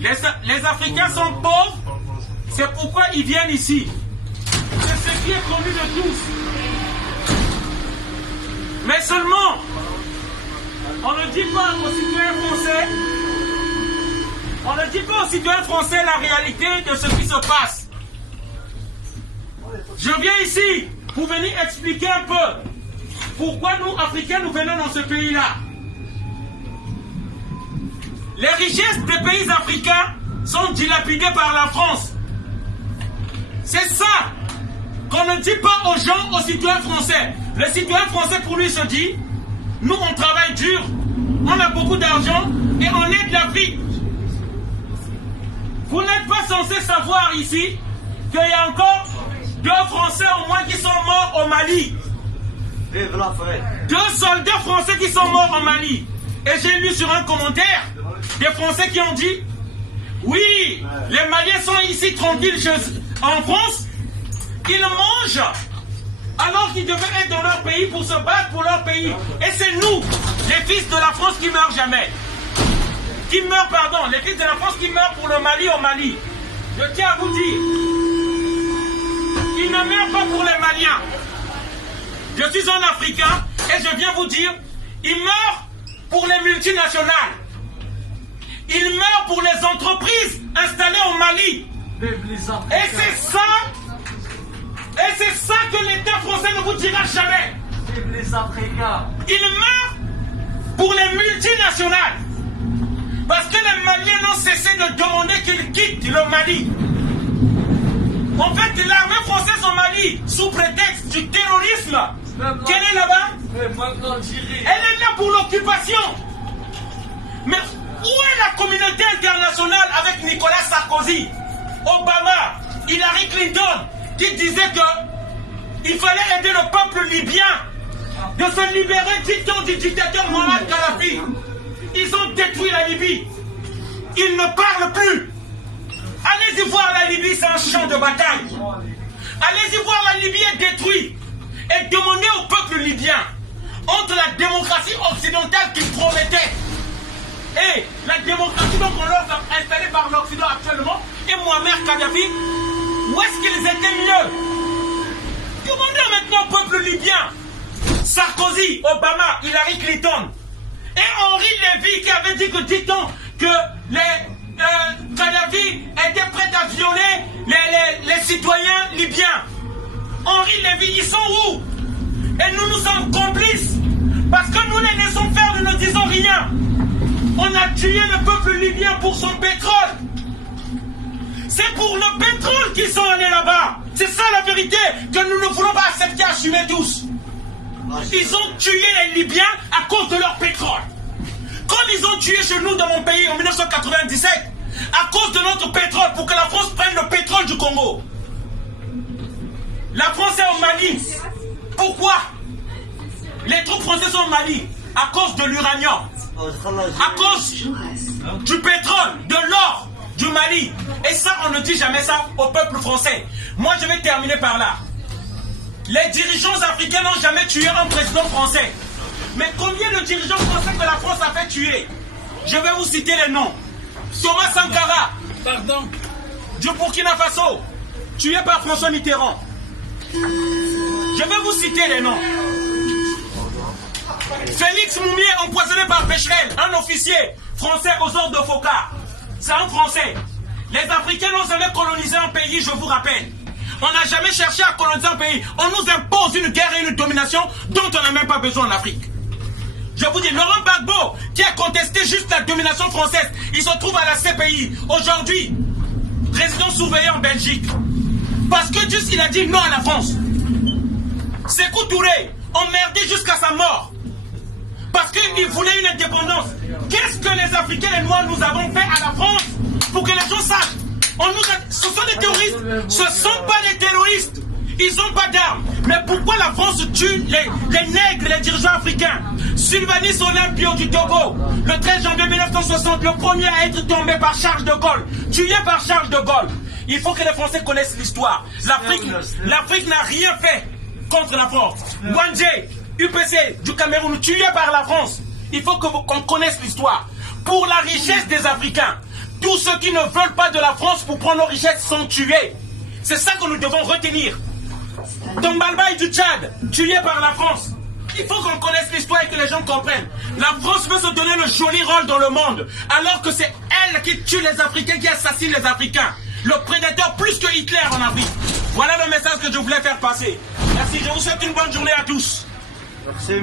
Les Africains sont pauvres, c'est pourquoi ils viennent ici. C'est ce qui est connu de tous. Mais seulement, on ne dit pas aux citoyens français, on ne dit pas aux citoyens français la réalité de ce qui se passe. Je viens ici pour venir expliquer un peu pourquoi nous, Africains, nous venons dans ce pays-là. Les richesses des pays africains sont dilapidées par la France. C'est ça qu'on ne dit pas aux gens, aux citoyens français. Le citoyen français, pour lui, se dit, nous, on travaille dur, on a beaucoup d'argent et on aide l'Afrique. Vous n'êtes pas censé savoir ici qu'il y a encore 2 Français au moins qui sont morts au Mali. Vive l'Afrique. 2 soldats français qui sont morts au Mali. Et j'ai lu sur un commentaire des Français qui ont dit, oui, les Maliens sont ici tranquilles en France, ils mangent alors qu'ils devaient être dans leur pays pour se battre pour leur pays. Et c'est nous, les fils de la France, qui meurent jamais. Les fils de la France qui meurent pour le Mali au Mali. Je tiens à vous dire, ils ne meurent pas pour les Maliens. Je suis un Africain et je viens vous dire, ils meurent pour les multinationales. Ils meurent pour les entreprises installées au Mali. Et c'est ça que l'État français ne vous dira jamais. Les Africains. Ils meurent pour les multinationales. Parce que les Maliens n'ont cessé de demander qu'ils quittent le Mali. En fait, l'armée française au Mali, sous prétexte du terrorisme, qu'elle est là-bas? Elle est là pour l'occupation. Mais où est la communauté internationale avec Nicolas Sarkozy, Obama, Hillary Clinton, qui disaient qu'il fallait aider le peuple libyen de se libérer du dictateur Mohamed Kadhafi? Ils ont détruit la Libye. Ils ne parlent plus. Allez-y voir la Libye, c'est un champ de bataille. Allez-y voir la Libye est détruite. Et demandez au peuple libyen, entre la démocratie occidentale qu'ils promettaient et la démocratie donc on leur a installée par l'Occident actuellement, et Mohamed Kadhafi, où est-ce qu'ils étaient mieux? Demandez maintenant au peuple libyen, Sarkozy, Obama, Hillary Clinton, et Henri Lévy qui avait dit que, dit-on, que Kadhafi était prêt à violer les citoyens libyens. Henri Lévy, ils sont où? Et nous sommes complices. Parce que nous les laissons faire, nous ne disons rien. On a tué le peuple libyen pour son pétrole. C'est pour le pétrole qu'ils sont allés là-bas. C'est ça la vérité que nous ne voulons pas accepter, assumer tous. Ils ont tué les Libyens à cause de leur pétrole. Comme ils ont tué chez nous dans mon pays en 1997, à cause de notre pétrole, pour que la France prenne le pétrole du Congo. La France est au Mali. Pourquoi? Les troupes françaises sont au Mali à cause de l'uranium, à cause du pétrole, de l'or du Mali. Et ça, on ne dit jamais ça au peuple français. Moi, je vais terminer par là. Les dirigeants africains n'ont jamais tué un président français. Mais combien de dirigeants français que la France a fait tuer? Je vais vous citer les noms. Thomas Sankara, du Burkina Faso, tué par François Mitterrand. Je vais vous citer les noms. Félix Moumié, empoisonné par Becherel, un officier français aux ordres de Foccart. C'est un Français. Les Africains n'ont jamais colonisé un pays, je vous rappelle. On n'a jamais cherché à coloniser un pays. On nous impose une guerre et une domination dont on n'a même pas besoin en Afrique. Je vous dis, Laurent Gbagbo, qui a contesté juste la domination française, il se trouve à la CPI. Aujourd'hui, président surveillant en Belgique. Parce que juste il a dit non à la France. Sékou Touré, emmerdé jusqu'à sa mort. Parce qu'il voulait une indépendance. Qu'est-ce que les Africains et les Noirs nous avons fait à la France pour que les gens sachent? Ce sont des terroristes. Ce ne sont pas des terroristes. Ils n'ont pas d'armes. Mais pourquoi la France tue les nègres, les dirigeants africains? Sylvanus Olympio du Togo, le 13 janvier 1960, le premier à être tombé par Charles de Gaulle, tué par Charles de Gaulle. Il faut que les Français connaissent l'histoire. L'Afrique n'a rien fait contre la France. Wandjé, UPC du Cameroun, tué par la France. Il faut qu'on connaisse l'histoire. Pour la richesse des Africains, Tous ceux qui ne veulent pas de la France pour prendre nos richesses sont tués. C'est ça que nous devons retenir. Tombalba du Tchad, tué par la France. Il faut qu'on connaisse l'histoire et que les gens comprennent. La France veut se donner le joli rôle dans le monde, alors que c'est elle qui tue les Africains, qui assassine les Africains. Le prédateur plus que Hitler en Afrique. Voilà le message que je voulais faire passer. Merci, je vous souhaite une bonne journée à tous. Merci.